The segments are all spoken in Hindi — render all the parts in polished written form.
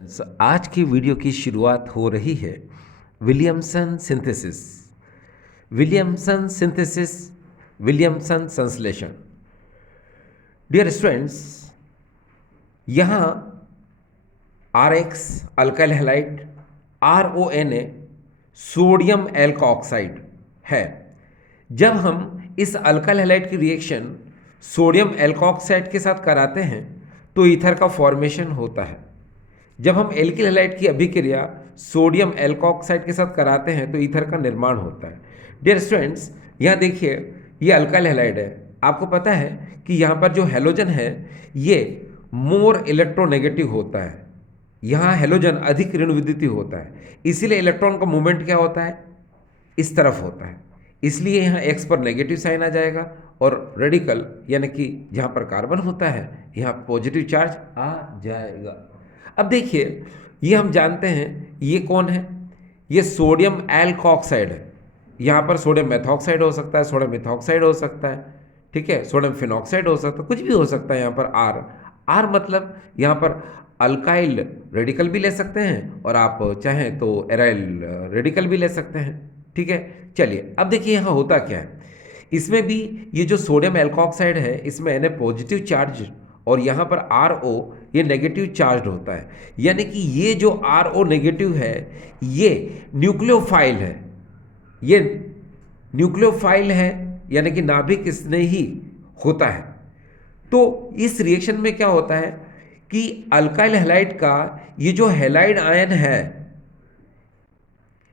आज की वीडियो की शुरुआत हो रही है Williamson synthesis Williamson synthesis Williamson संश्लेषण। डियर स्टूडेंट्स, यहाँ R X alkyl halide, R O N A sodium alkoxide है। जब हम इस अल्काइल हैलाइड की रिएक्शन सोडियम एल्कोऑक्साइड के साथ कराते हैं तो ईथर का फॉर्मेशन होता है। जब हम एल्किल हैलाइड की अभिक्रिया सोडियम एल्कोऑक्साइड के साथ कराते हैं तो ईथर का निर्माण होता है। डियर स्टूडेंट्स, यहाँ देखिए, ये अल्काइल हैलाइड है। आपको पता है कि यहाँ पर जो हैलोजन है ये मोर इलेक्ट्रोनेगेटिव होता है। यहाँ हैलोजन अधिक ऋण विद्युतीय होता है, इसीलिए इलेक्ट्रॉन का मूवमेंट क्या होता है, इस तरफ होता है। इसलिए यहाँ एक्स पर नेगेटिव साइन आ जाएगा और रेडिकल यानी कि जहाँ पर कार्बन होता है यहाँ पॉजिटिव चार्ज आ जाएगा। अब देखिए, ये हम जानते हैं ये कौन है, ये सोडियम एल्कोऑक्साइड है। यहाँ पर सोडियम मेथॉक्साइड हो सकता है, सोडियम मिथॉक्साइड हो सकता है, ठीक है, सोडियम फिनॉक्साइड हो सकता है, कुछ भी हो सकता है। यहाँ पर आर आर मतलब यहाँ पर अल्काइल रेडिकल भी ले सकते हैं और आप चाहें तो एराइल रेडिकल भी ले सकते हैं, ठीक है। चलिए अब देखिए यहाँ होता क्या है। इसमें भी ये जो सोडियम एल्कोऑक्साइड है इसमें Na पॉजिटिव चार्ज और यहाँ पर RO ये नेगेटिव चार्ज होता है। यानी कि ये जो RO नेगेटिव है ये न्यूक्लियोफाइल है, ये न्यूक्लियोफाइल है यानी कि नाभिक स्नेही होता है। तो इस रिएक्शन में क्या होता है कि अल्काइल हैलाइड का ये जो हैलाइड आयन है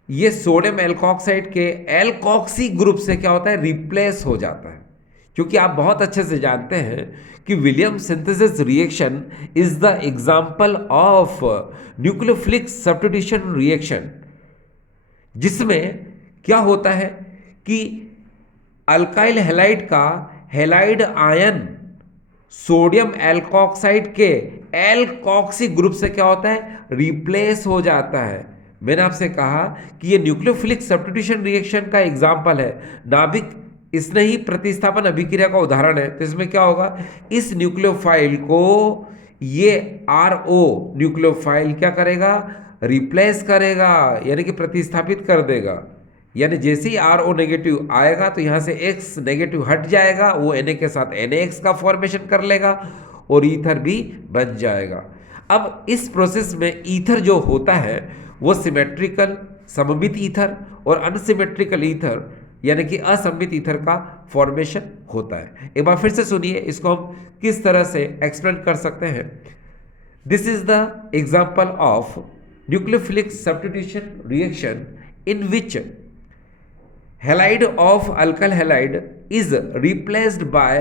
ये सोडियम एल्कोऑक्साइड के एल्कोक्सी ग्रुप से क्या होता है, रिप्लेस हो जाता है। क्योंकि आप बहुत अच्छे से जानते हैं कि William synthesis reaction is the example of nucleophilic substitution reaction, जिसमें क्या होता है कि अल्काइल हैलाइड का हैलाइड आयन सोडियम एल्कोऑक्साइड के एल्कोक्सी ग्रुप से क्या होता है, रिप्लेस हो जाता है। मैंने आपसे कहा कि ये न्यूक्लियोफिलिक सब्स्टिट्यूशन रिएक्शन का एग्जाम्पल है, नाभिक स्नेही प्रतिस्थापन अभिक्रिया का उदाहरण है। तो इसमें क्या होगा, इस न्यूक्लियोफाइल को ये RO न्यूक्लियोफाइल क्या करेगा, रिप्लेस करेगा यानी कि प्रतिस्थापित कर देगा। यानी जैसे ही RO नेगेटिव आएगा तो यहाँ से X नेगेटिव हट जाएगा, वो Na के साथ NaX का फॉर्मेशन कर लेगा और ईथर भी बन जाएगा। अब इस प्रोसेस में ईथर जो होता है वो सिमेट्रिकल सममित ईथर और अनसिमेट्रिकल ईथर यानी कि असममित ईथर का फॉर्मेशन होता है। एक बार फिर से सुनिए, इसको हम किस तरह से एक्सप्लेन कर सकते हैं। This is the example of nucleophilic substitution reaction in which halide of alkyl halide is replaced by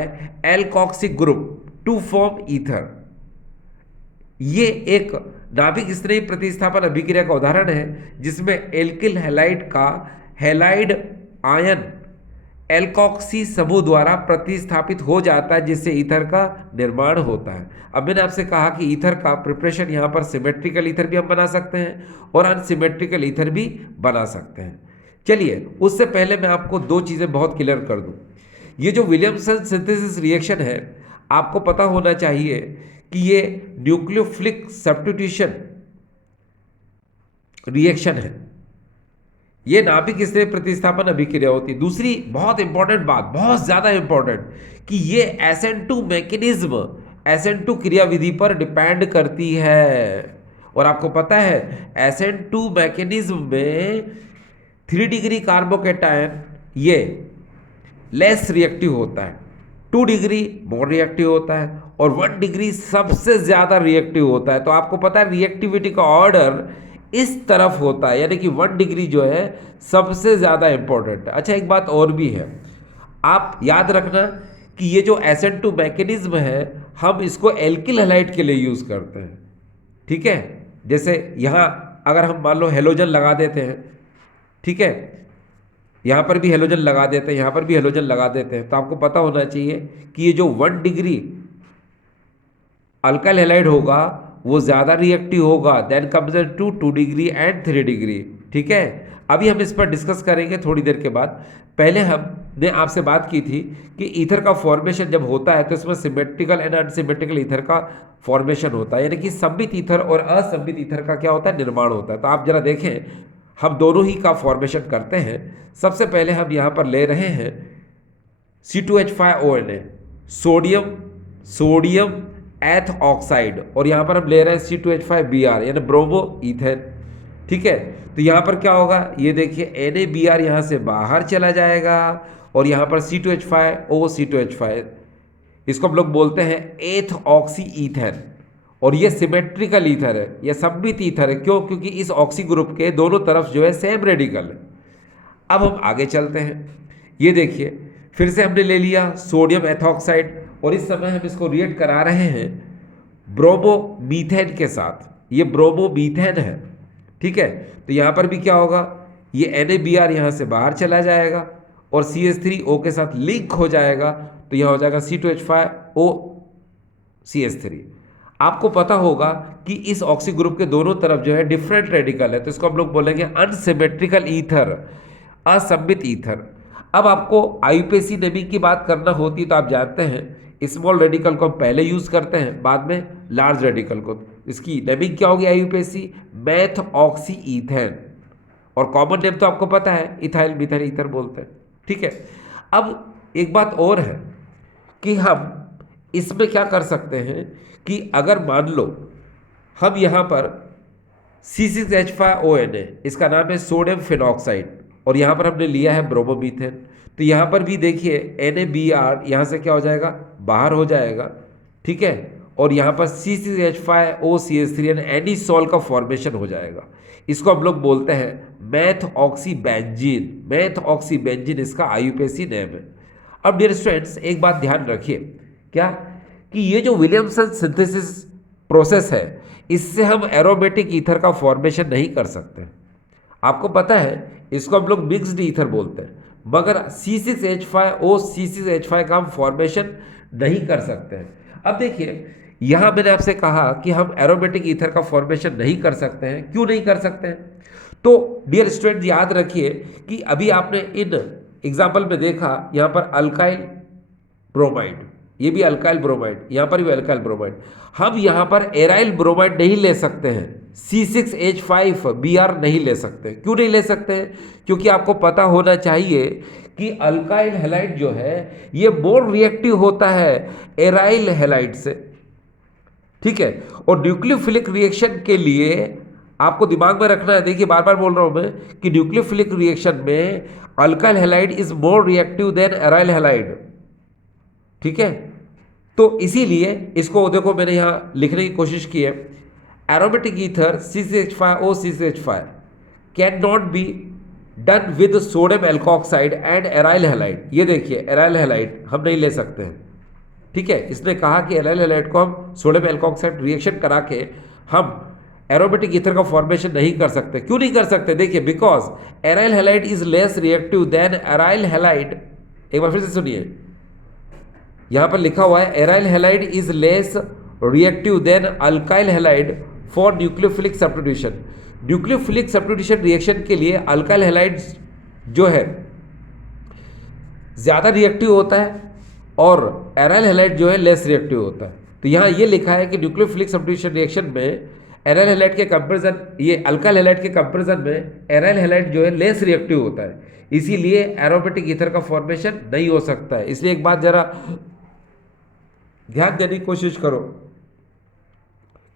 alkoxy group to form ether। ये एक नाभिक स्नेही प्रतिस्थापन अभिक्रिया का उदाहरण है जिसमें एल्किल हैलाइड का हैलाइड आयन एल्कोक्सी समूह द्वारा प्रतिस्थापित हो जाता है, जिससे ईथर का निर्माण होता है। अब मैंने आपसे कहा कि ईथर का प्रिपरेशन यहाँ पर सिमेट्रिकल ईथर भी हम बना सकते हैं और अनसिमेट्रिकल ईथर भी बना सकते हैं। चलिए उससे पहले मैं आपको दो चीज़ें बहुत क्लियर कर दूं। ये जो विलियमसन सिंथेसिस रिएक्शन है आपको पता होना चाहिए कि ये न्यूक्लियोफिलिक सब्स्टिट्यूशन रिएक्शन है, ये नाभिक स्नेही प्रतिस्थापन अभिक्रिया होती है। दूसरी बहुत इंपॉर्टेंट बात, बहुत ज़्यादा इंपॉर्टेंट, कि ये SN2 मैकेनिज्म SN2 क्रियाविधि पर डिपेंड करती है। और आपको पता है SN2 मैकेनिज्म में 3 डिग्री कार्बोकेटायन ये लेस रिएक्टिव होता है, 2 डिग्री मोर रिएक्टिव होता है और 1 डिग्री सबसे ज़्यादा रिएक्टिव होता है। तो आपको पता है रिएक्टिविटी का ऑर्डर इस तरफ होता है, यानी कि 1 डिग्री जो है सबसे ज़्यादा इंपॉर्टेंट है। अच्छा, एक बात और भी है, आप याद रखना कि ये जो SN2 मैकेनिज्म है हम इसको एल्किल हैलाइड के लिए यूज़ करते हैं, ठीक है। जैसे यहाँ अगर हम मान लो हेलोजन लगा देते हैं, ठीक है, यहाँ पर भी हेलोजन लगा देते हैं, यहाँ पर भी हेलोजन लगा देते हैं, तो आपको पता होना चाहिए कि ये जो 1 डिग्री अल्काइल हैलाइड होगा वो ज़्यादा रिएक्टिव होगा then compare to 2 degree and 3 degree. ठीक है, अभी हम इस पर डिस्कस करेंगे थोड़ी देर के बाद। पहले हमने आपसे बात की थी कि ईथर का फॉर्मेशन जब होता है तो इसमें सिमेट्रिकल एंड अनसिमेट्रिकल ईथर का फॉर्मेशन होता है, यानी कि सममित ईथर और असममित ईथर का क्या होता है, निर्माण होता है। तो आप जरा देखें, हम दोनों ही का फॉर्मेशन करते हैं। सबसे पहले हम यहाँ पर ले रहे हैं C2H5ONA, सोडियम सोडियम एथ ऑक्साइड, और यहाँ पर हम ले रहे हैं C2H5Br यानी ब्रोमो ईथेन। ठीक है, तो यहाँ पर क्या होगा, ये देखिए NaBr यहाँ से बाहर चला जाएगा और यहाँ पर C2H5O C2H5, इसको हम लोग बोलते हैं एथ ऑक्सी ईथेन। और ये सिमेट्रिकल ईथर है, यह सममित ईथर है। क्यों? क्योंकि इस ऑक्सी ग्रुप के दोनों तरफ जो है सेम रेडिकल है। अब हम आगे चलते हैं, ये देखिए फिर से हमने ले लिया सोडियम एथॉक्साइड और इस समय हम इसको रिएक्ट करा रहे हैं ब्रोमोमीथेन के साथ। ये ब्रोमोमीथेन है, ठीक है। तो यहाँ पर भी क्या होगा, ये NaBr यहाँ से बाहर चला जाएगा और CH3O के साथ लिंक हो जाएगा, तो यहाँ हो जाएगा C2H5O CH3। आपको पता होगा कि इस ऑक्सी ग्रुप के दोनों तरफ जो है डिफरेंट रेडिकल है, तो इसको हम लोग बोलेंगे अनसिमेट्रिकल ईथर, असममित ईथर। अब आपको IUPAC नेमिंग की बात करना होती तो आप जानते हैं स्मॉल रेडिकल को हम पहले यूज करते हैं, बाद में लार्ज रेडिकल को। इसकी नेमिंग क्या होगी IUPAC, मैथ ऑक्सी ईथेन, और कॉमन नेम तो आपको पता है इथाइल मिथाइल ईथर बोलते हैं। ठीक है, अब एक बात और है कि हम इसमें क्या कर सकते हैं कि अगर मान लो हम यहाँ पर C6H5ONA, इसका नाम है सोडियम फिनॉक्साइड, और यहाँ पर हमने लिया है ब्रोमोमीथेन, तो यहाँ पर भी देखिए NaBr यहाँ से क्या हो जाएगा, बाहर हो जाएगा। ठीक है, और यहाँ पर C6H5O CH3 यानी एनीसॉल का फॉर्मेशन हो जाएगा। इसको हम लोग बोलते हैं math oxy benzene, math oxy benzene इसका IUPAC नेम है। अब डियर स्टूडेंट्स एक बात ध्यान रखिए, क्या कि ये जो विलियमसन सिंथेसिस प्रोसेस है, इससे हम एरोमेटिक ईथर का फॉर्मेशन नहीं कर सकते। आपको पता है इसको हम लोग मिक्स्ड ईथर बोलते हैं, मगर C6H5O C6H5 का हम फॉर्मेशन नहीं कर सकते हैं। अब देखिए यहाँ मैंने आपसे कहा कि हम एरोमेटिक ईथर का फॉर्मेशन नहीं कर सकते हैं। क्यों नहीं कर सकते हैं? तो डियर स्टूडेंट याद रखिए कि अभी आपने इन एग्जाम्पल में देखा, यहाँ पर अल्काइल ब्रोमाइड, ये भी अल्काइल ब्रोमाइड, यहाँ पर भी अल्काइल ब्रोमाइड। हम यहाँ पर एराइल ब्रोमाइड नहीं ले सकते हैं, C6H5Br नहीं ले सकते। क्यों नहीं ले सकते हैं? क्योंकि आपको पता होना चाहिए कि अल्काइल हैलाइड जो है ये मोर रिएक्टिव होता है एराइल हैलाइड से। ठीक है, और न्यूक्लियोफिलिक रिएक्शन के लिए आपको दिमाग में रखना है, देखिए बार बार बोल रहा हूं मैं कि न्यूक्लियोफिलिक रिएक्शन में alkyl halide is more reactive than aryl halide. ठीक है, तो इसीलिए इसको देखो मैंने यहां लिखने की कोशिश की है, aromatic ether C6H5O C6H5 can not be done with sodium alkoxide and aryl halide. ये देखिए एराइल हैलाइड हम नहीं ले सकते हैं। ठीक है, इसने कहा कि एराइल हैलाइड को हम सोडियम एल्कोक्साइड रिएक्शन करा के हम एरोमेटिक ईथर का फॉर्मेशन नहीं कर सकते। क्यों नहीं कर सकते? देखिए because aryl halide is less reactive than aryl halide. एक बार फिर से सुनिए, यहां पर लिखा हुआ है aryl halide is less reactive than alkyl halide for nucleophilic substitution. Nucleophilic substitution reaction के लिए अल्काइल हैलाइड जो है ज्यादा रिएक्टिव होता है और एराइल हैलाइड जो है लेस रिएक्टिव होता है। तो यहाँ ये लिखा है कि न्यूक्लियोफिलिक सब्स्टिट्यूशन रिएक्शन में एराइल हैलाइड के कंपैरिजन, ये अल्काइल हैलाइड के कंपैरिजन में एराइल हैलाइड जो है लेस रिएक्टिव होता है, इसीलिए एरोमेटिक ईथर का फॉर्मेशन नहीं हो सकता है। इसलिए एक बात जरा ध्यान देने की कोशिश करो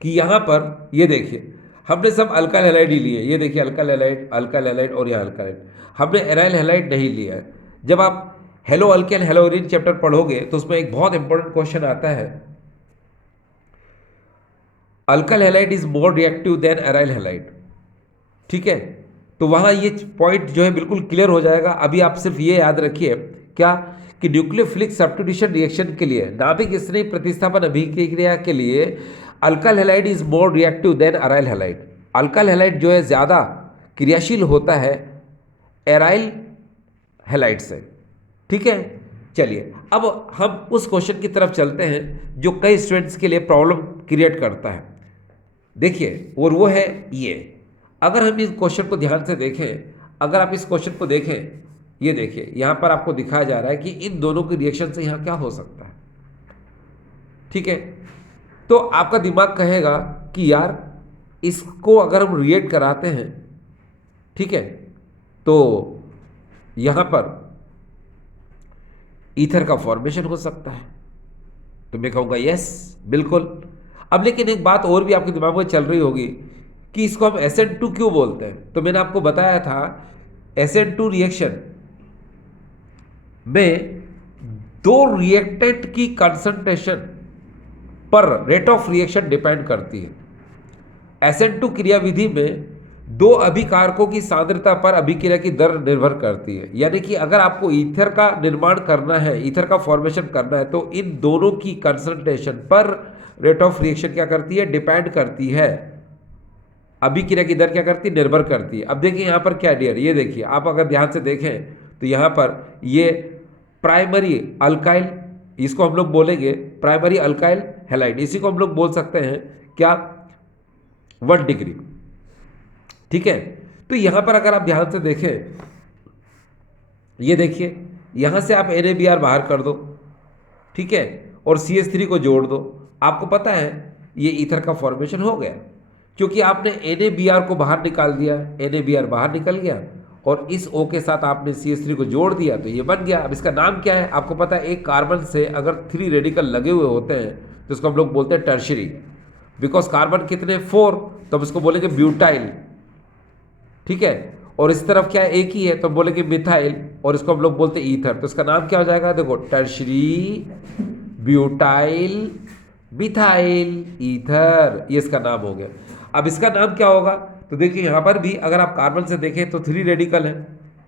कि यहां पर ये देखिए हमने सब अल्काइल हैलाइड ही लिए। ये देखिए अल्काइल हैलाइड और यह अल्काइल, हमने एराइल हैलाइड नहीं लिया है। जब आप हेलो अल्केन हेलोइरिन चैप्टर पढ़ोगे तो उसमें एक बहुत इंपॉर्टेंट क्वेश्चन आता है, alkyl halide is more reactive than aryl halide. ठीक है, तो वहां ये पॉइंट जो है बिल्कुल क्लियर हो जाएगा। अभी आप सिर्फ ये याद रखिए क्या कि न्यूक्लियोफिलिक सब्स्टिट्यूशन रिएक्शन के लिए, नाभिक स्नेह प्रतिस्थापन अभिक्रिया के लिए alkyl halide is more reactive than aryl halide. Alkyl halide जो है ज़्यादा क्रियाशील होता है एराइल हैलाइड से। ठीक है, चलिए अब हम उस क्वेश्चन की तरफ चलते हैं जो कई स्टूडेंट्स के लिए प्रॉब्लम क्रिएट करता है। देखिए और वो है ये, अगर हम इस क्वेश्चन को ध्यान से देखें, अगर आप इस क्वेश्चन को देखें, ये देखिए यहाँ पर आपको दिखाया जा रहा है कि इन दोनों के रिएक्शन से यहाँ क्या हो सकता है। ठीक है, तो आपका दिमाग कहेगा कि यार इसको अगर हम रिएक्ट कराते हैं, ठीक है, तो यहाँ पर ईथर का फॉर्मेशन हो सकता है। तो मैं कहूँगा यस, बिल्कुल। अब लेकिन एक बात और भी आपके दिमाग में चल रही होगी कि इसको हम SN2 क्यों बोलते हैं। तो मैंने आपको बताया था SN2 रिएक्शन में दो रिएक्टेंट की कंसंट्रेशन पर रेट ऑफ रिएक्शन डिपेंड करती है। SN2 क्रियाविधि में दो अभिकारकों की सांद्रता पर अभिक्रिया की दर निर्भर करती है। यानी कि अगर आपको ईथर का निर्माण करना है, ईथर का फॉर्मेशन करना है, तो इन दोनों की कंसंट्रेशन पर रेट ऑफ रिएक्शन क्या करती है, डिपेंड करती है। अभिक्रिया की दर क्या करती है, निर्भर करती है। अब देखिए यहाँ पर क्या डियर, ये देखिए आप अगर ध्यान से देखें तो यहाँ पर ये प्राइमरी अल्काइल, इसको हम लोग बोलेंगे प्राइमरी अल्काइल हैलाइड, इसी को हम लोग बोल सकते हैं क्या, 1 डिग्री। ठीक है, तो यहां पर अगर आप ध्यान से देखें, ये देखिए यहां से आप NaBr बाहर कर दो, ठीक है, और CH3 को जोड़ दो, आपको पता है ये ईथर का फॉर्मेशन हो गया, क्योंकि आपने NaBr को बाहर निकाल दिया, NaBr बाहर निकल गया और इस O के साथ आपने CH3 को जोड़ दिया तो ये बन गया। अब इसका नाम क्या है, आपको पता है एक कार्बन से अगर 3 रेडिकल लगे हुए होते हैं तो इसको हम लोग बोलते हैं टर्शियरी, बिकॉज कार्बन कितने 4, तो हम इसको बोलेंगे ब्यूटाइल। ठीक है, और इस तरफ क्या है, एक ही है, तो बोलेंगे मिथाइल, और इसको हम लोग बोलते हैं ईथर। तो इसका नाम क्या हो जाएगा, देखो टर्शरी ब्यूटाइल मिथाइल ईथर, ये इसका नाम हो गया। अब इसका नाम क्या होगा, तो देखिए यहाँ पर भी अगर आप कार्बन से देखें तो 3 रेडिकल है।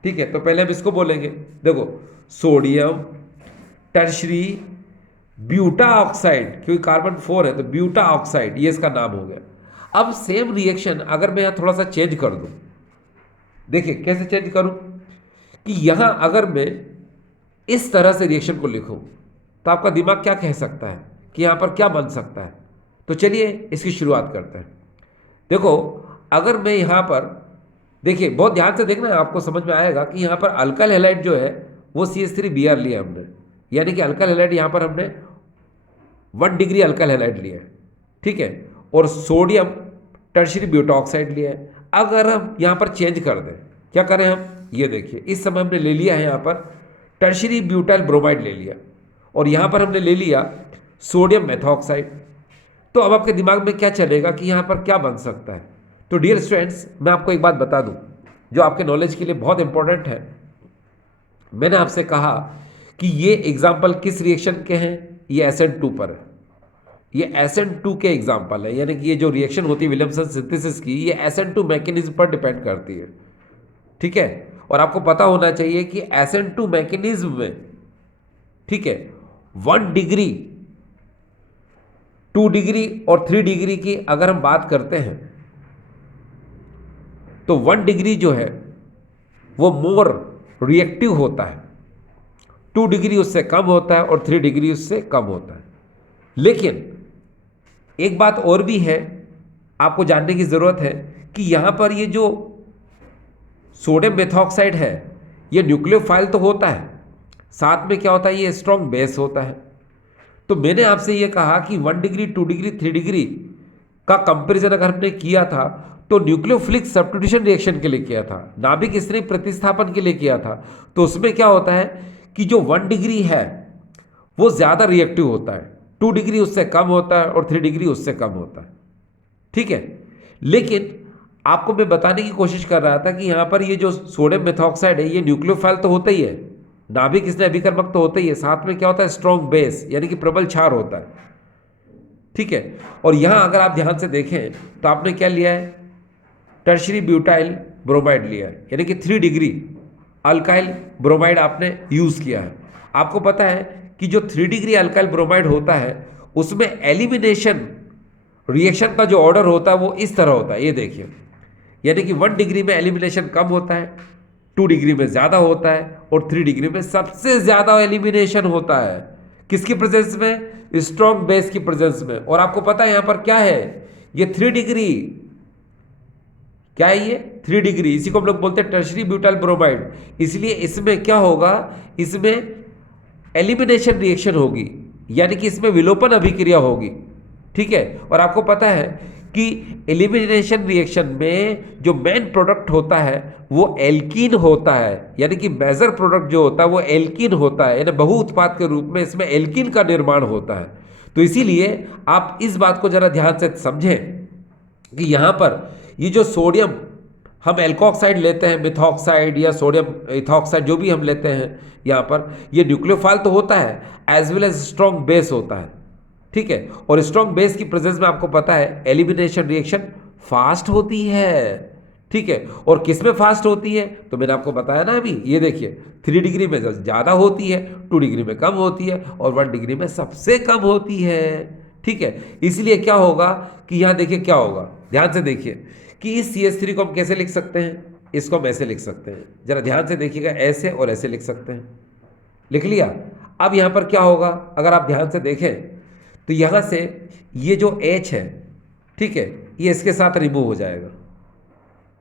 ठीक है, तो पहले हम इसको बोलेंगे, देखो सोडियम टर्शरी ब्यूटा ऑक्साइड, क्योंकि कार्बन 4 है तो ब्यूटा ऑक्साइड, ये इसका नाम हो गया। अब सेम रिएक्शन अगर मैं यहाँ थोड़ा सा चेंज कर दूँ, देखिए कैसे चेंज करूं, कि यहां अगर मैं इस तरह से रिएक्शन को लिखूं तो आपका दिमाग क्या कह सकता है कि यहां पर क्या बन सकता है। तो चलिए इसकी शुरुआत करते हैं। देखो अगर मैं यहां पर, देखिए बहुत ध्यान से देखना है, आपको समझ में आएगा कि यहां पर अल्काइल हैलाइड जो है वो CH3Br लिया हमने, यानी कि अल्काइल हैलाइड यहां पर हमने 1 डिग्री अल्काइल हैलाइड लिया है। ठीक है, और सोडियम टर्शियरी ब्यूटाऑक्साइड लिया है। अगर हम यहाँ पर चेंज कर दें, क्या करें हम, ये देखिए इस समय हमने ले लिया है यहाँ पर टर्शियरी ब्यूटाइल ब्रोमाइड ले लिया, और यहाँ पर हमने ले लिया सोडियम मेथॉक्साइड। तो अब आपके दिमाग में क्या चलेगा कि यहाँ पर क्या बन सकता है। तो डियर स्टूडेंट्स, मैं आपको एक बात बता दूँ जो आपके नॉलेज के लिए बहुत इंपॉर्टेंट है। मैंने आपसे कहा कि ये एग्जाम्पल किस रिएक्शन के हैं, ये SN2 पर है, ये SN2 के एग्जाम्पल है, यानी कि ये जो रिएक्शन होती है विलियमसन सिंथेसिस की, ये SN2 मैकेनिज्म पर डिपेंड करती है। ठीक है, और आपको पता होना चाहिए कि SN2 मैकेनिज्म में, ठीक है, 1 डिग्री 2 डिग्री और 3 डिग्री की अगर हम बात करते हैं तो 1 डिग्री जो है वो मोर रिएक्टिव होता है, 2 डिग्री उससे कम होता है और 3 डिग्री उससे कम होता है। लेकिन एक बात और भी है, आपको जानने की ज़रूरत है कि यहाँ पर ये जो सोडियम मेथॉक्साइड है ये न्यूक्लियोफाइल तो होता है, साथ में क्या होता है, ये स्ट्रॉन्ग बेस होता है। तो मैंने आपसे ये कहा कि 1 डिग्री 2 डिग्री 3 डिग्री का कंपैरिजन अगर हमने किया था तो न्यूक्लियोफिलिक सब्स्टिट्यूशन रिएक्शन के लिए किया था, नाभिक स्नेह प्रतिस्थापन के लिए किया था। तो उसमें क्या होता है कि जो 1 डिग्री है वो ज़्यादा रिएक्टिव होता है, 2 डिग्री उससे कम होता है और 3 डिग्री उससे कम होता है। ठीक है, लेकिन आपको मैं बताने की कोशिश कर रहा था कि यहाँ पर ये जो सोडियम मेथॉक्साइड है ये न्यूक्लियोफाइल तो होता ही है, नाभिक स्नेह अभिकर्मक तो होता ही है, साथ में क्या होता है, स्ट्रॉन्ग बेस यानी कि प्रबल क्षार होता है। ठीक है, और यहाँ अगर आप ध्यान से देखें तो आपने क्या लिया है, टर्शियरी ब्यूटाइल ब्रोमाइड लिया है, यानी कि 3 डिग्री अल्काइल ब्रोमाइड आपने यूज़ किया है। आपको पता है कि जो 3 डिग्री अल्काइल ब्रोमाइड होता है उसमें एलिमिनेशन रिएक्शन का जो ऑर्डर होता है वो इस तरह होता है, ये देखिए, यानी कि 1 डिग्री में एलिमिनेशन कम होता है, 2 डिग्री में ज़्यादा होता है और 3 डिग्री में सबसे ज़्यादा एलिमिनेशन होता है। किसकी प्रेजेंस में, स्ट्रॉन्ग बेस की प्रेजेंस में। और आपको पता है यहाँ पर क्या है, ये 3 क्या है ये 3 डिग्री, इसी को हम लोग बोलते हैं टर्शरी ब्यूटाइल ब्रोमाइड। इसलिए इसमें क्या होगा, इसमें एलिमिनेशन रिएक्शन होगी, यानी कि इसमें विलोपन अभिक्रिया होगी, ठीक है। और आपको पता है कि एलिमिनेशन रिएक्शन में जो मेन प्रोडक्ट होता है वो एल्कीन होता है, यानी कि मेजर प्रोडक्ट जो होता है वो एल्कीन होता है, यानी बहु उत्पाद के रूप में इसमें एल्कीन का निर्माण होता है। तो इसीलिए आप इस बात को जरा ध्यान से समझें कि यहाँ पर ये जो सोडियम हम एल्कोक्साइड लेते हैं, मिथॉक्साइड या सोडियम इथॉक्साइड जो भी हम लेते हैं, यहाँ पर ये न्यूक्लियोफाइल तो होता है as well as strong base होता है, ठीक है। और स्ट्रॉन्ग बेस की प्रेजेंस में आपको पता है एलिमिनेशन रिएक्शन फास्ट होती है, ठीक है। और किस में फास्ट होती है, तो मैंने आपको बताया ना अभी, ये देखिए 3 डिग्री में ज़्यादा होती है, 2 डिग्री में कम होती है, और 1 डिग्री में सबसे कम होती है, ठीक है। इसलिए क्या होगा कि यहाँ देखिए क्या होगा, ध्यान से देखिए कि इस CH3 को हम कैसे लिख सकते हैं, इसको हम ऐसे लिख सकते हैं, जरा ध्यान से देखिएगा, ऐसे और ऐसे लिख सकते हैं, लिख लिया। अब यहाँ पर क्या होगा, अगर आप ध्यान से देखें तो यहाँ से ये जो H है, ठीक है, ये इसके साथ रिमूव हो जाएगा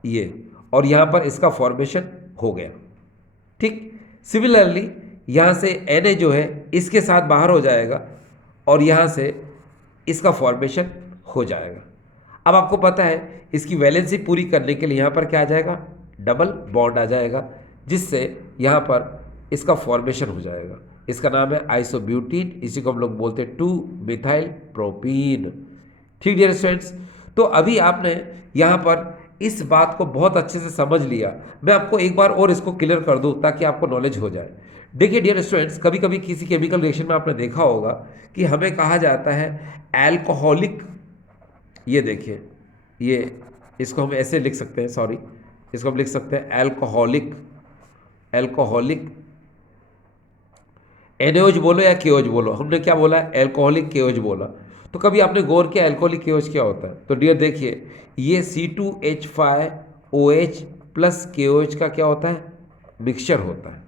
ये, और यहाँ पर इसका फॉर्मेशन हो गया, ठीक। सिमिलरली यहाँ से Na जो है इसके साथ बाहर हो जाएगा और यहाँ से इसका फॉर्मेशन हो जाएगा। अब आपको पता है इसकी वैलेंसी पूरी करने के लिए यहाँ पर क्या आ जाएगा, डबल बॉन्ड आ जाएगा, जिससे यहाँ पर इसका फॉर्मेशन हो जाएगा। इसका नाम है आइसोब्यूटीन, इसी को हम लोग बोलते हैं 2 मिथाइल प्रोपीन, ठीक डियर स्टूडेंट्स। तो अभी आपने यहाँ पर इस बात को बहुत अच्छे से समझ लिया। मैं आपको एक बार और इसको क्लियर कर दूँ ताकि आपको नॉलेज हो जाए। देखिए डियर स्टूडेंट्स, कभी कभी किसी केमिकल रिएक्शन में आपने देखा होगा कि हमें कहा जाता है एल्कोहलिक, ये देखिए, ये इसको हम ऐसे लिख सकते हैं, सॉरी, इसको हम लिख सकते हैं एल्कोहलिक, एल्कोहलिक एनओएच बोलो या केओएच बोलो, हमने क्या बोला, एल्कोहलिक केओएच बोला। तो कभी आपने गौर किया एल्कोहलिक केओएच क्या होता है, तो डियर देखिए ये C2H5OH प्लस केओएच का क्या होता है, मिक्सचर होता है।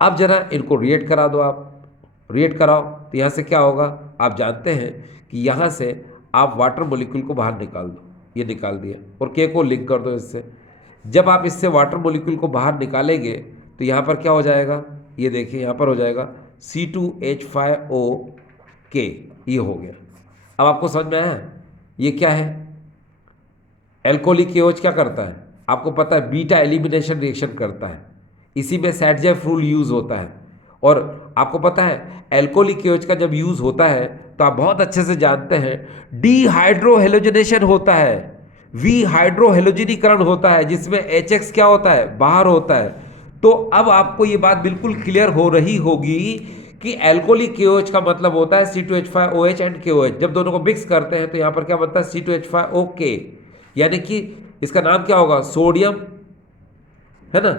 अब जरा इनको रिएक्ट करा दो, आप रिएक्ट कराओ तो यहाँ से क्या होगा, आप जानते हैं कि यहाँ से आप वाटर मोलिक्यूल को बाहर निकाल दो, ये निकाल दिया, और के को लिंक कर दो इससे। जब आप इससे वाटर मोलिक्यूल को बाहर निकालेंगे तो यहाँ पर क्या हो जाएगा, ये देखिए यहाँ पर हो जाएगा C2H5O, ये हो गया। अब आपको समझ में आया ये क्या है, एल्कोहलिक केओएच क्या करता है, आपको पता है बीटा एलिमिनेशन रिएक्शन करता है, इसी में सैडजेफ रूल यूज़ होता है। और आपको पता है एल्कोहलिक केओएच का जब यूज़ होता है तो आप बहुत अच्छे से जानते हैं डीहाइड्रोहेलोजनेशन होता है, विहाइड्रोहेलोजनीकरण होता है, जिसमें HX क्या होता है, बाहर होता है। तो अब आपको ये बात बिल्कुल क्लियर हो रही होगी कि एल्कोहलिक केओएच का मतलब होता है C2H5OH एंड KOH, जब दोनों को मिक्स करते हैं तो यहाँ पर क्या बनता है C2H5OK, यानी कि इसका नाम क्या होगा, सोडियम, है ना,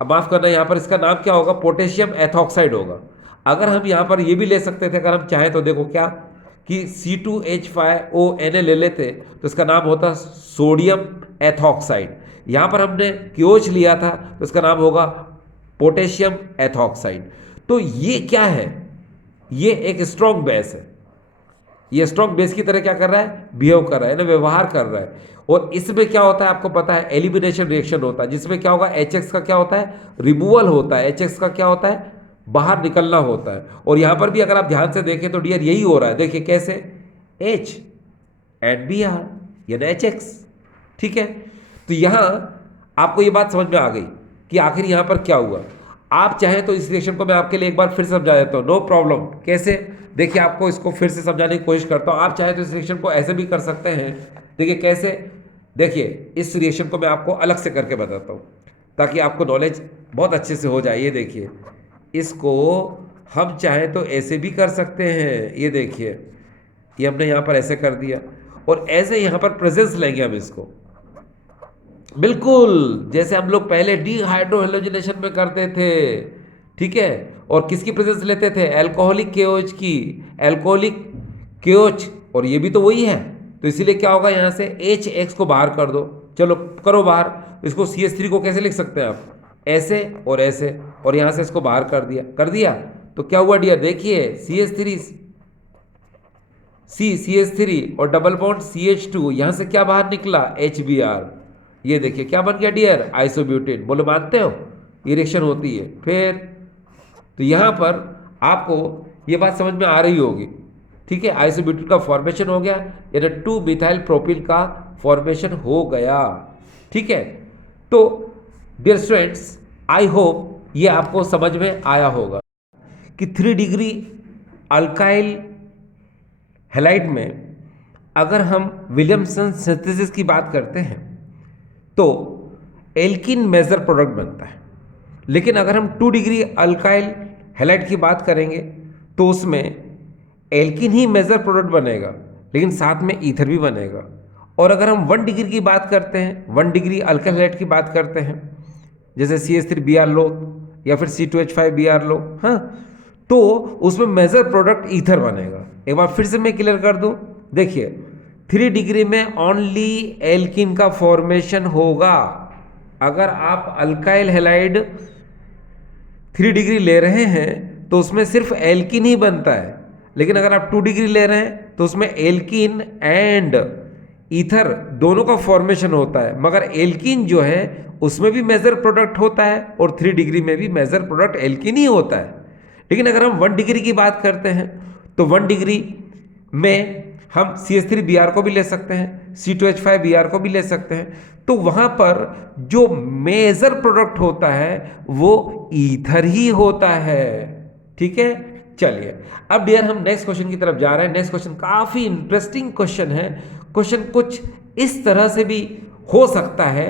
अब माफ करना, यहाँ पर इसका नाम क्या होगा, पोटेशियम एथॉक्साइड होगा। अगर हम यहाँ पर ये भी ले सकते थे, अगर हम चाहें तो देखो क्या कि C2H5ONa ले लेते तो इसका नाम होता सोडियम एथॉक्साइड। यहाँ पर हमने क्योच लिया था तो इसका नाम होगा पोटेशियम एथॉक्साइड। तो ये क्या है, ये एक स्ट्रॉन्ग बेस है, ये स्ट्रॉन्ग बेस की तरह क्या कर रहा है, बिहेव कर रहा है ना, व्यवहार कर रहा है। और इसमें क्या होता है आपको पता है, एलिमिनेशन रिएक्शन होता है, जिसमें क्या होगा, HX का क्या होता है, रिमूवल होता है, HX का क्या होता है, बाहर निकलना होता है। और यहाँ पर भी अगर आप ध्यान से देखें तो डियर यही हो रहा है, देखिए कैसे, H एंड Br यानी HX, ठीक है। तो यहाँ आपको ये बात समझ में आ गई कि आखिर यहाँ पर क्या हुआ। आप चाहें तो इस रिएक्शन को मैं आपके लिए एक बार फिर समझा देता हूँ, नो प्रॉब्लम। कैसे, देखिए आपको इसको फिर से समझाने की कोशिश करता हूँ। आप चाहें तो इस रिएक्शन को ऐसे भी कर सकते हैं, देखिए कैसे, देखिए इस रिएक्शन को मैं आपको अलग से करके बताता हूँ ताकि आपको नॉलेज बहुत अच्छे से हो जाए। ये देखिए, इसको हम चाहें तो ऐसे भी कर सकते हैं, ये देखिए ये हमने यहाँ पर ऐसे कर दिया, और ऐसे यहाँ पर प्रेजेंस लेंगे हम इसको, बिल्कुल जैसे हम लोग पहले डीहाइड्रोहेलोजिनेशन में करते थे, ठीक है। और किसकी प्रेजेंस लेते थे, अल्कोहलिक केओएच की, अल्कोहलिक केओएच, और ये भी तो वही है। तो इसीलिए क्या होगा, यहाँ से HX को बाहर कर दो, चलो करो बाहर। इसको CH3 को कैसे लिख सकते हैं आप, ऐसे और ऐसे, और यहाँ से इसको बाहर कर दिया तो क्या हुआ डियर, देखिए CH3 और डबल बॉन्ड CH2, यहाँ से क्या बाहर निकला, HBr, ये देखिए क्या बन गया डियर, आइसोब्यूटेन। बोलो मानते हो, ये रिएक्शन होती है। फिर तो यहाँ पर आपको ये बात समझ में आ रही होगी, ठीक है। आइसोब्यूटेन का फॉर्मेशन हो गया, यानी 2 मिथाइल प्रोपिल का फॉर्मेशन हो गया, ठीक है। तो डियर स्टूडेंट्स, आई होप ये आपको समझ में आया होगा कि 3 डिग्री अल्काइल हैलाइड में अगर हम विलियमसन सिंथेसिस की बात करते हैं तो एल्किन मेजर प्रोडक्ट बनता है। लेकिन अगर हम 2 डिग्री अल्काइल हैलाइड की बात करेंगे तो उसमें एल्किन ही मेजर प्रोडक्ट बनेगा, लेकिन साथ में ईथर भी बनेगा। और अगर हम 1 डिग्री की बात करते हैं, 1 डिग्री अल्काइल हैलाइड की बात करते हैं, जैसे CH3Br लो या फिर C2H5Br लो, हाँ, तो उसमें मेजर प्रोडक्ट ईथर बनेगा। एक बार फिर से मैं क्लियर कर दूं, देखिए 3 डिग्री में ओनली एल्किन का फॉर्मेशन होगा। अगर आप अल्काइल हैलाइड 3 डिग्री ले रहे हैं तो उसमें सिर्फ एल्किन ही बनता है। लेकिन अगर आप 2 डिग्री ले रहे हैं तो उसमें एल्किन एंड ईथर दोनों का फॉर्मेशन होता है, मगर एल्किन जो है उसमें भी मेजर प्रोडक्ट होता है और 3 डिग्री में भी मेजर प्रोडक्ट एल्किन ही होता है। लेकिन अगर हम 1 डिग्री की बात करते हैं तो 1 डिग्री में हम CH3Br को भी ले सकते हैं, C2H5Br को भी ले सकते हैं। तो वहां पर जो मेजर प्रोडक्ट होता है वो ईथर ही होता है, ठीक है। चलिए अब डियर हम नेक्स्ट क्वेश्चन की तरफ जा रहे हैं। नेक्स्ट क्वेश्चन काफी इंटरेस्टिंग क्वेश्चन है। क्वेश्चन कुछ इस तरह से भी हो सकता है,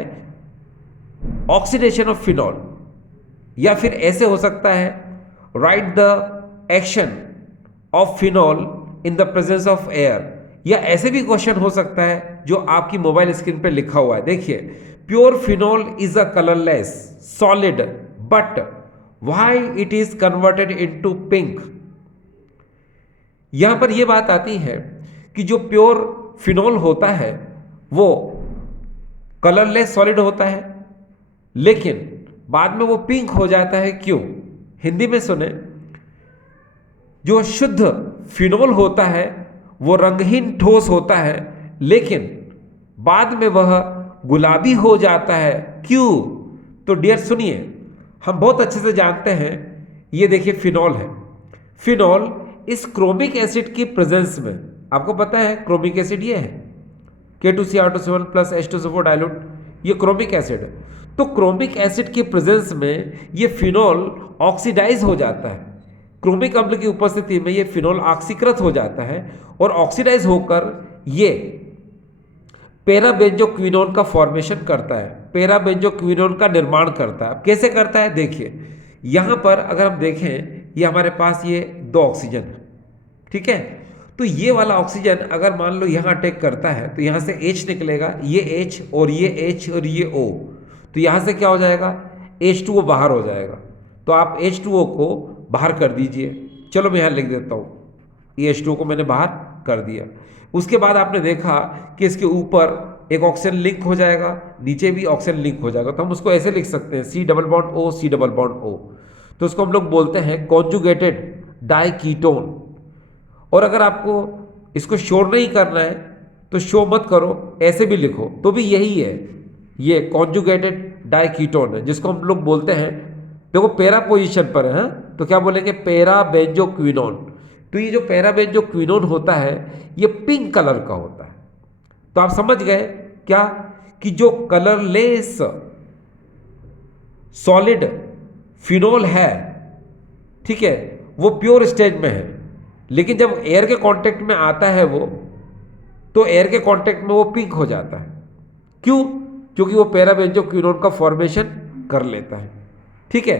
ऑक्सीडेशन ऑफ फिनॉल, या फिर ऐसे हो सकता है, right the action of phenol in the presence of air, या ऐसे भी क्वेश्चन हो सकता है जो आपकी मोबाइल स्क्रीन पे लिखा हुआ है। देखिए, pure phenol is a colourless solid but why it is converted into pink. यहां पर यह बात आती है कि जो प्योर फिनॉल होता है वो कलरलेस सॉलिड होता है, लेकिन बाद में वो पिंक हो जाता है, क्यों? हिंदी में सुने, जो शुद्ध फिनॉल होता है वो रंगहीन ठोस होता है, लेकिन बाद में वह गुलाबी हो जाता है, क्यों? तो डियर सुनिए, हम बहुत अच्छे से जानते हैं, ये देखिए फिनॉल है। फिनॉल इस क्रोमिक एसिड की प्रेजेंस में, आपको पता है क्रोमिक एसिड ये है K2Cr2 प्लस H2SO4 डाइल्यूट, ये क्रोमिक एसिड है। तो क्रोमिक एसिड की प्रेजेंस में ये फिनॉल ऑक्सीडाइज हो जाता है। क्रोमिक अम्ल की उपस्थिति में ये फिनॉल ऑक्सीकृत हो जाता है और ऑक्सीडाइज होकर ये पैराबेंजोक्विनोन का फॉर्मेशन करता है, पैराबेंजोक्विनोन का निर्माण करता है। कैसे करता है? देखिए, यहां पर अगर हम देखें, ये हमारे पास ये 2 ऑक्सीजन है, ठीक है। तो ये वाला ऑक्सीजन अगर मान लो यहां अटैक करता है तो यहां से H निकलेगा, ये H और ये H और ये O, तो यहां से क्या हो जाएगा? H2O बाहर हो जाएगा। तो आप H2O को बाहर कर दीजिए। चलो मैं यहां लिख देता हूं, ये H2O को मैंने बाहर कर दिया। उसके बाद आपने देखा कि इसके ऊपर एक ऑक्सीजन लिंक हो जाएगा, नीचे भी ऑक्सीजन लिंक हो जाएगा। तो हम उसको ऐसे लिख सकते हैं C double bond O, C double bond O। तो उसको हम लोग बोलते हैं कॉन्जुगेटेड डाइकीटोन। और अगर आपको इसको शोर नहीं करना है तो शो मत करो, ऐसे भी लिखो तो भी यही है, ये कॉन्जुगेटेड डाइकीटोन है, जिसको हम लोग बोलते हैं, देखो पैरा पोजीशन पर है, हाँ? तो क्या बोलेंगे? पैराबेंजोक्विनोन। तो ये जो पैराबेंजोक्विनोन होता है ये पिंक कलर का होता है। तो आप समझ गए क्या कि जो कलरलेस सॉलिड फिनॉल है, ठीक है, वो प्योर स्टेज में है, लेकिन जब एयर के कांटेक्ट में आता है वो, तो एयर के कांटेक्ट में वो पिंक हो जाता है। क्यों? क्योंकि वो पैराबेंजोक्विनोन का फॉर्मेशन कर लेता है, ठीक है।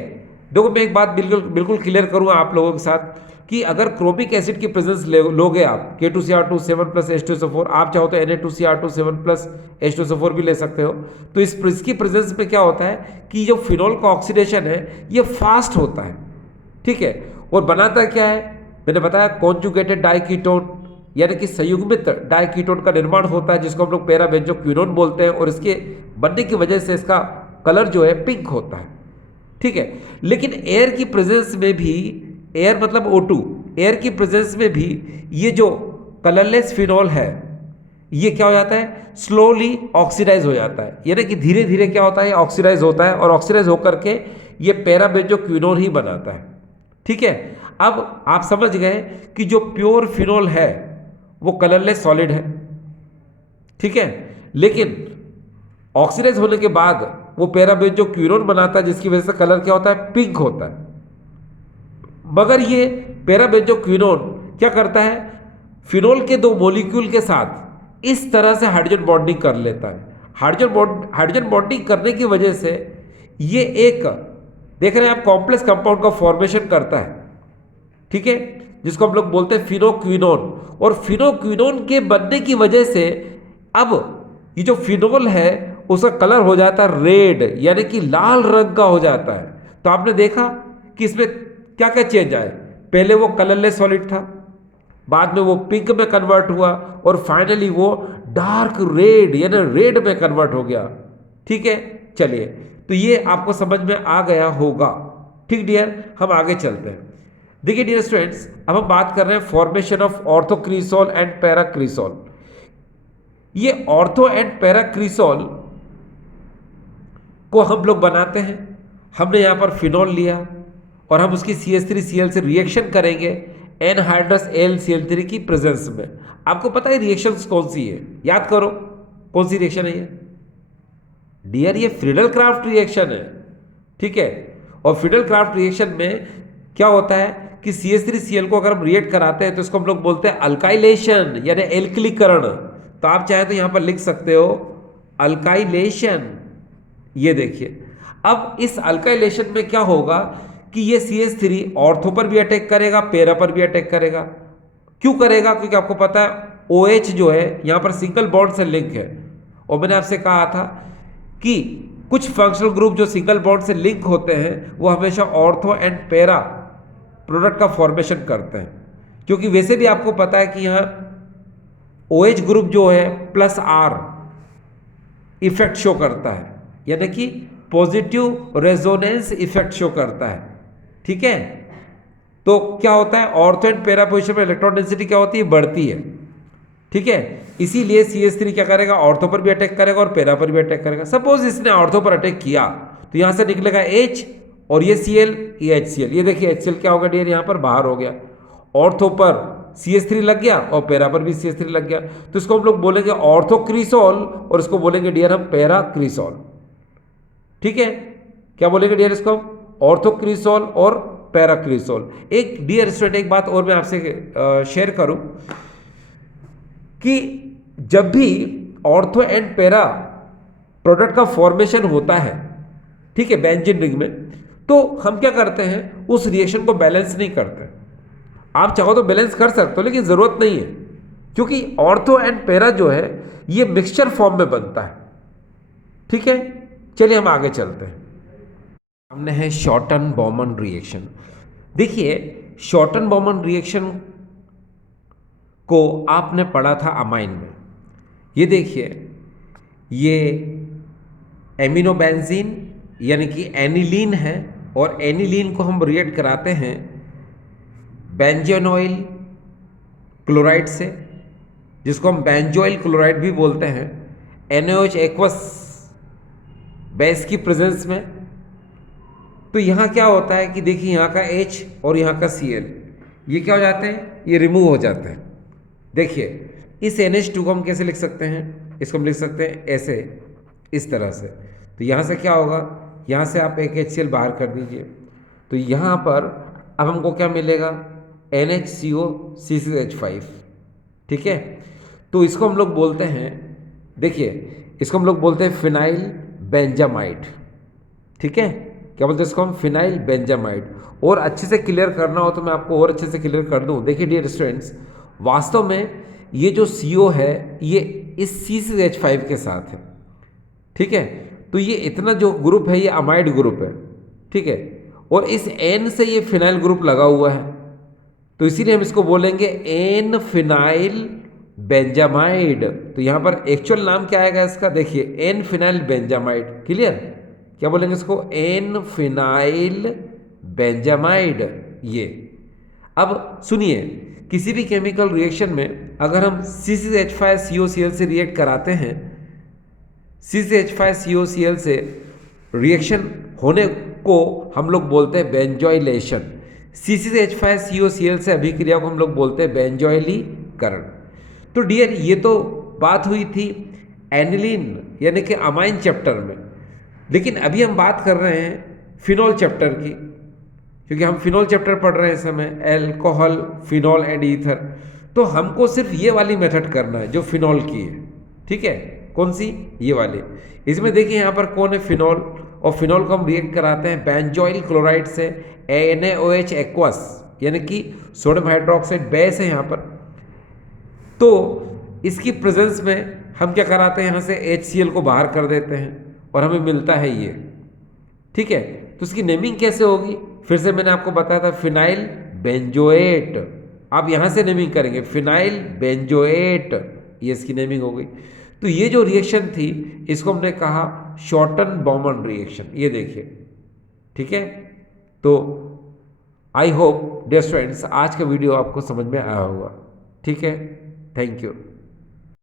देखो मैं एक बात बिल्कुल बिल्कुल क्लियर करूंगा आप लोगों के साथ कि अगर क्रोमिक एसिड की प्रेजेंस लोगे आप K2Cr2 7 प्लस H2SO4, आप चाहो तो Na2Cr2 7 प्लस H2SO4 भी ले सकते हो। तो इसकी प्रेजेंस में क्या होता है कि जो फिनॉल का ऑक्सीडेशन है ये फास्ट होता है, ठीक है। और बनाता क्या है? मैंने बताया कॉन्जुगेटेड डाइकीटोन, यानी कि संयुग्मित डाइकीटोन का निर्माण होता है, जिसको हम लोग पैराबेंजोक्विनोन बोलते हैं, और इसके बनने की वजह से इसका कलर जो है पिंक होता है, ठीक है। लेकिन एयर की प्रेजेंस में भी, एयर मतलब O2, एयर की प्रेजेंस में भी ये जो कलरलेस फिनॉल है ये क्या हो जाता है, स्लोली ऑक्सीडाइज हो जाता है, यानी कि धीरे धीरे क्या होता है, ऑक्सीडाइज होता है और ऑक्सीडाइज होकर के ये पैरा बेंजोक्विनोन ही बनाता है। ठीक है, अब आप समझ गए कि जो प्योर फिनोल है वो कलरलेस सॉलिड है। ठीक है, लेकिन ऑक्सीडाइज होने के बाद वो पैरा बेंजोक्विनोन बनाता है, जिसकी वजह से कलर क्या होता है, पिंक होता है। मगर ये पैरा बेंजोक्विनोन क्या करता है, फिनोल के दो मॉलिक्यूल के साथ इस तरह से हाइड्रोजन बॉन्डिंग कर लेता है। हाइड्रोजन बॉन्डिंग करने की वजह से ये एक, देख रहे हैं आप, कॉम्प्लेक्स कंपाउंड का फॉर्मेशन करता है। ठीक है, जिसको हम लोग बोलते हैं फिनोक्विनोन। और फिनोक्विनोन के बनने की वजह से अब ये जो फिनोल है उसका कलर हो जाता है रेड, यानी कि लाल रंग का हो जाता है। तो आपने देखा कि इसमें क्या क्या चेंज आए, पहले वो कलरलेस सॉलिड था, बाद में वो पिंक में कन्वर्ट हुआ और फाइनली वो डार्क रेड यानी रेड में कन्वर्ट हो गया। ठीक है, चलिए, तो ये आपको समझ में आ गया होगा। ठीक डियर, हम आगे चलते हैं। देखिए डियर स्टूडेंट्स, अब हम बात कर रहे हैं फॉर्मेशन ऑफ ऑर्थोक्रिसोल एंड पैराक्रिसोल। ये ऑर्थो एंड पैराक्रिसोल को हम लोग बनाते हैं। हमने यहाँ पर फिनोल लिया और हम उसकी CH3Cl से रिएक्शन करेंगे एनहाइड्रस AlCl3 की प्रेजेंस में। आपको पता है रिएक्शंस कौन सी है, याद करो कौन सी रिएक्शन है ये डियर, ये फ्रीडल क्राफ्ट रिएक्शन है। ठीक है, और फ्रीडल क्राफ्ट रिएक्शन में क्या होता है कि CH3Cl को अगर हम रिएक्ट कराते हैं तो इसको हम लोग बोलते हैं अल्काइलेशन यानी एल्किलीकरण। तो आप चाहे तो यहां पर लिख सकते हो अल्काइलेशन। ये देखिए, अब इस अल्काइलेशन में क्या होगा कि ये CH3 ऑर्थो पर भी अटैक करेगा, पैरा पर भी अटैक करेगा। क्यों करेगा, क्योंकि आपको पता है OH जो है यहां पर सिंगल बॉन्ड से लिंक है। और मैंने आपसे कहा था कि कुछ फंक्शनल ग्रुप जो सिंगल बॉन्ड से लिंक होते हैं वो हमेशा ऑर्थो एंड पैरा प्रोडक्ट का फॉर्मेशन करते हैं। क्योंकि वैसे भी आपको पता है कि यहाँ OH ग्रुप जो है +R इफेक्ट शो करता है, यानी कि पॉजिटिव रेजोनेंस इफेक्ट शो करता है। ठीक है, तो क्या होता है, ऑर्थो एंड पैरा पोजीशन में इलेक्ट्रॉन डेंसिटी क्या होती है, बढ़ती है। ठीक है, इसीलिए CH3 क्या करेगा, ऑर्थो पर भी अटैक करेगा और पैरा पर भी अटैक करेगा। सपोज इसने ऑर्थो पर अटैक किया तो यहां से निकलेगा H और ये Cl, ये HCl। ये देखिए HCl क्या होगा डियर, यहां पर बाहर हो गया। ऑर्थो पर CH3 लग गया और पैरा पर भी CH3 लग गया, तो इसको हम लोग बोलेंगे ऑर्थोक्रिसोल और इसको बोलेंगे डियर हम पैराक्रिसोल। ठीक है, क्या बोलेंगे डियर इसको हम, ऑर्थोक्रिसोल और पैराक्रिसोल। एक डियर स्टूडेंट, एक बात और मैं आपसे शेयर करूं कि जब भी ऑर्थो एंड पैरा प्रोडक्ट का फॉर्मेशन होता है, ठीक है, बेंजीन रिंग में, तो हम क्या करते हैं, उस रिएक्शन को बैलेंस नहीं करते। आप चाहो तो बैलेंस कर सकते हो लेकिन जरूरत नहीं है, क्योंकि ऑर्थो एंड पैरा जो है ये मिक्सचर फॉर्म में बनता है। ठीक है, चलिए हम आगे चलते हैं। हमने है शॉर्टन बॉमन रिएक्शन। देखिए, शॉर्टन बॉमन रिएक्शन को आपने पढ़ा था अमाइन में। ये देखिए, ये एमिनो बेंजीन यानी कि एनिलीन है और एनिलीन को हम रिएक्ट कराते हैं बेंजोनॉइल क्लोराइड से, जिसको हम बेंजोइल क्लोराइड भी बोलते हैं, NaOH एक्वस बेस की प्रेजेंस में। तो यहाँ क्या होता है कि देखिए, यहाँ का H और यहाँ का Cl ये क्या हो जाते हैं, ये रिमूव हो जाते हैं। देखिए, इस NH2 को हम कैसे लिख सकते हैं, इसको हम लिख सकते हैं ऐसे, इस तरह से। तो यहाँ से क्या होगा, यहाँ से आप एक HCl बाहर कर दीजिए, तो यहाँ पर अब हमको क्या मिलेगा, NHCO C6H5। ठीक है, तो इसको हम लोग बोलते हैं, देखिए इसको हम लोग बोलते हैं फिनाइल बेंजामाइड। ठीक है, क्या बोलते हैं इसको हम, फिनाइल बेंजामाइड। और अच्छे से क्लियर करना हो तो मैं आपको और अच्छे से क्लियर कर दूं। देखिए डियर स्टूडेंट्स, वास्तव में ये जो CO है ये इस C6H5 के साथ है। ठीक है, तो ये इतना जो ग्रुप है ये अमाइड ग्रुप है। ठीक है, और इस N से ये फिनाइल ग्रुप लगा हुआ है, तो इसीलिए हम इसको बोलेंगे N फिनाइल बेंजामाइड। तो यहाँ पर एक्चुअल नाम क्या आएगा इसका, देखिए N फिनाइल बेंजामाइड। क्लियर, क्या बोलेंगे इसको, N फिनाइल बेंजामाइड। ये अब सुनिए, किसी भी केमिकल रिएक्शन में अगर हम CCH5COCl से रिएक्ट कराते हैं, CCH5COCl से रिएक्शन होने को हम लोग बोलते हैं बेंजोइलेशन। CCH5COCl से अभिक्रिया को हम लोग बोलते हैं बेंजोइलीकरण। तो डियर, ये तो बात हुई थी एनिलीन यानी कि अमाइन चैप्टर में, लेकिन अभी हम बात कर रहे हैं फिनॉल चैप्टर की, क्योंकि हम फिनॉल चैप्टर पढ़ रहे हैं इस समय, एल्कोहल, फिनॉल एंड ईथर। तो हमको सिर्फ ये वाली मेथड करना है जो फिनॉल की है, ठीक है? कौन सी? ये वाली। इसमें देखिए यहाँ पर कौन है? फिनॉल। और फिनॉल को हम रिएक्ट कराते हैं बेंजोइल क्लोराइड से NaOH एक्वस, यानी कि सोडियम हाइड्रोक्साइड बेस है यहाँ पर। तो इसकी प्रेजेंस में हम क्या कराते हैं, यहाँ से HCl को बाहर कर देते हैं और हमें मिलता है ये, ठीक है? तो इसकी नेमिंग कैसे होगी? फिर से मैंने आपको बताया था फिनाइल बेंजोएट। आप यहाँ से नेमिंग करेंगे फिनाइल बेंजोएट, ये इसकी नेमिंग हो गई। तो ये जो रिएक्शन थी इसको हमने कहा शॉर्टन बॉमन रिएक्शन, ये देखिए, ठीक है? तो आई होप डियर स्टूडेंट्स आज का वीडियो आपको समझ में आया होगा, ठीक है? Thank you.